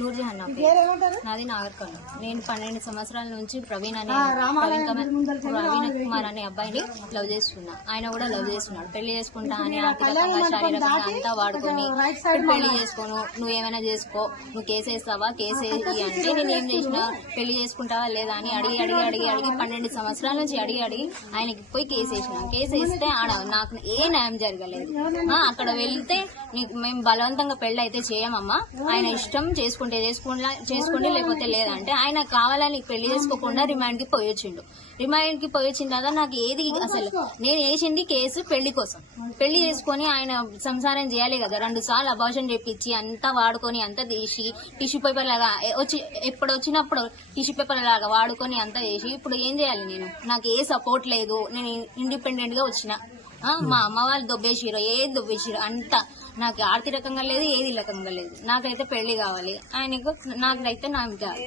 నూర్జహాన్ నా పేరు, నాది నాగర్కర్ణ. నేను 12 సంవత్సరాల నుంచి ప్రవీణ్ కుమార్ అనే అబ్బాయిని లవ్ చేస్తున్నా. ఆయన కూడా లవ్ చేస్తున్నాడు. పెళ్లి చేసుకుంటా అని ఆర్థికంగా శారీరకంగా అంతా వాడుకొని పెళ్లి చేసుకోను, నువ్వు ఏమైనా చేసుకో, నువ్వు కేసు వేస్తావా, కేసు వేసి అంటే నేను ఏం చేసిన, పెళ్లి చేసుకుంటావా లేదా అని అడిగి 12 సంవత్సరాల నుంచి అడిగి ఆయనకి పోయి కేసు వేసిన. కేసు వేస్తే నాకు ఏ న్యాయం జరగలేదు. అక్కడ వెళ్తే మేము బలవంతంగా పెళ్లి అయితే చేయమమ్మా, ఆయన ఇష్టం చేసుకుంటే చేసుకోండి లేకపోతే లేదంటే ఆయన కావాలని పెళ్లి చేసుకోకుండా రిమాండ్ కి పోయి వచ్చిండు. రిమాండ్ కి పోయి వచ్చిన తర్వాత నాకు ఏది అసలు నేను వేసింది కేసు పెళ్లి కోసం. పెళ్లి చేసుకుని ఆయన సంసారం చేయాలి కదా. 2 సార్లు అబార్షన్ చేపించి అంతా వాడుకొని అంతా తీసి టిష్యూ పేపర్ లాగా ఎప్పుడు వచ్చినప్పుడు టిష్యూ పేపర్ లాగా వాడుకొని అంతా చేసి ఇప్పుడు ఏం చేయాలి నేను? నాకు ఏ సపోర్ట్ లేదు. నేను ఇండిపెండెంట్ గా వచ్చిన. మా అమ్మ వాళ్ళు దొబ్బేసిరో ఏది దొబ్బేసిరో అంతా నాకు ఆర్థికంగా లేదు, ఏది రకంగా లేదు. నాకైతే పెళ్లి కావాలి, ఆయనకు నాకైతే నాకు కావాలి.